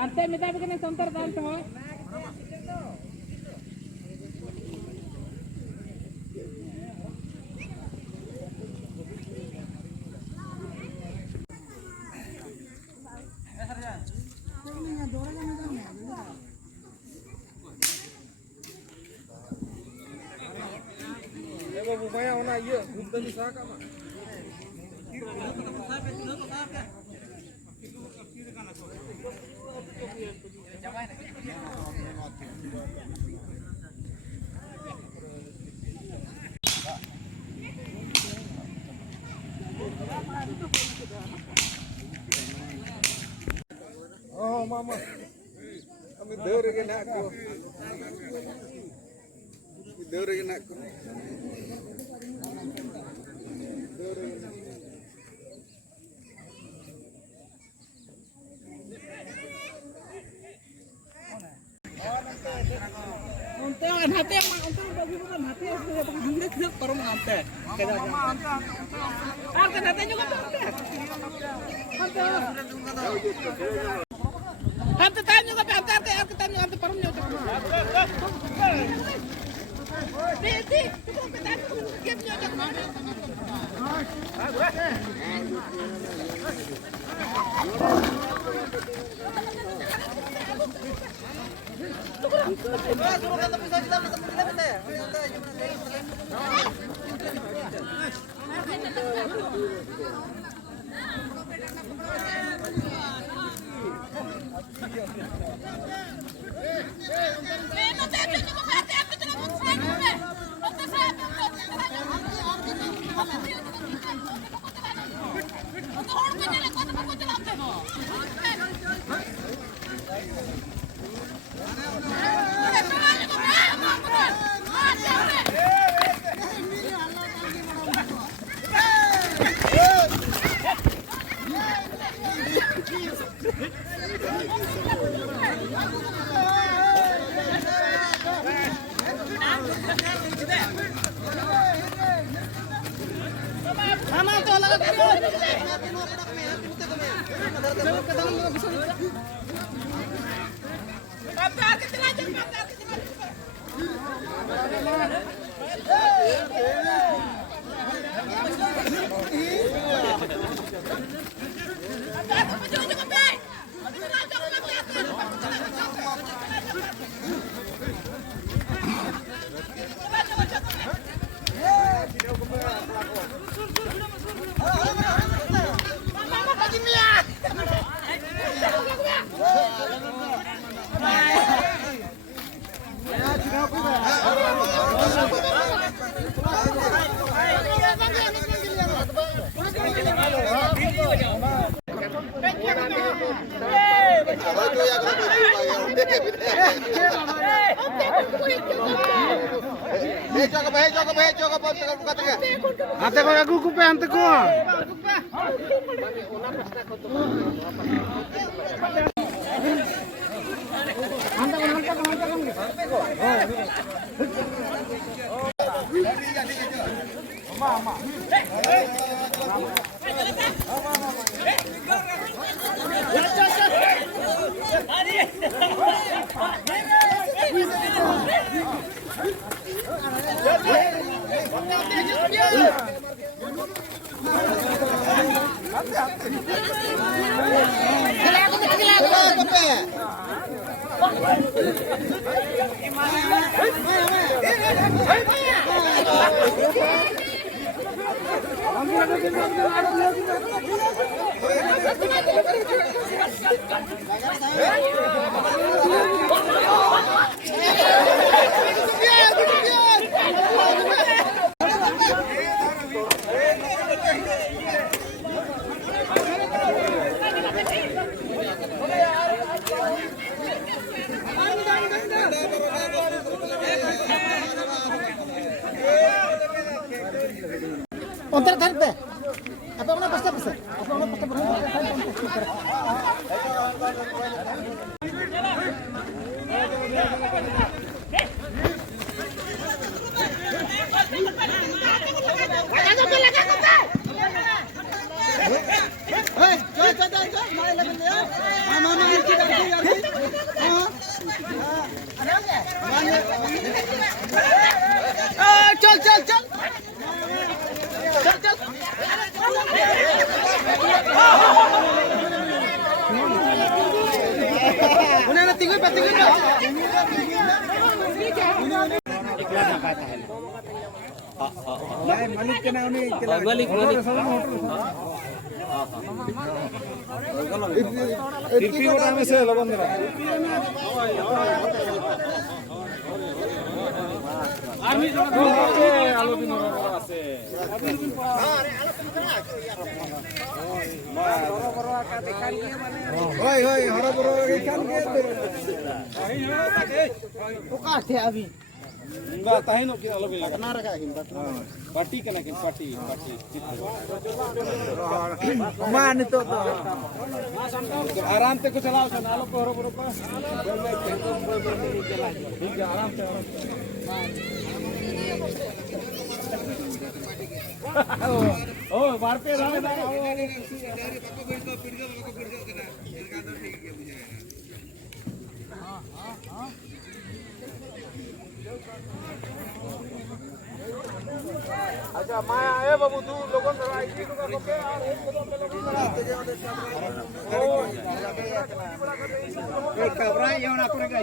Ante minta begini sontar tahun tuh. Bumaya ona iya, bukan di sana mah. Oh mama, kami dere ke nak ko. Dere ke nak ko. Untung hati yang untung bagi bukan hati yang sudah pakai dulu kita baru mengantar. Kan hati juga mengantar. Hati tanya juga mengantar ke kita tanya hati baru menyantar. Beti, kita tanya kita menyantar mana? Mama tuh lagi ante ko aku kupe ante ko Ontar tarik deh. Apa mana pasta besar? Apa mana pasta besar? Hei, coy, main lagi ya. Mama kita चल चल चल चल चल उन्हें ना तिंगुई पे नाही मालिक के नाव नहीं मालिक इतकी वोट आने से लगन रहा आर्मी आलो दिन আছে होय होय हरा बरोबर काम के ओका थे अभी enggak tahin oke alo bilang kenara ka himbat party kana kin party मान तो आराम से को चलाओ चलो को हरो बरो ठीक है आराम से ओ बार पे रामे अच्छा माया है बाबू तू लोगों को आईटी को के एक कबरा ये ना अपने का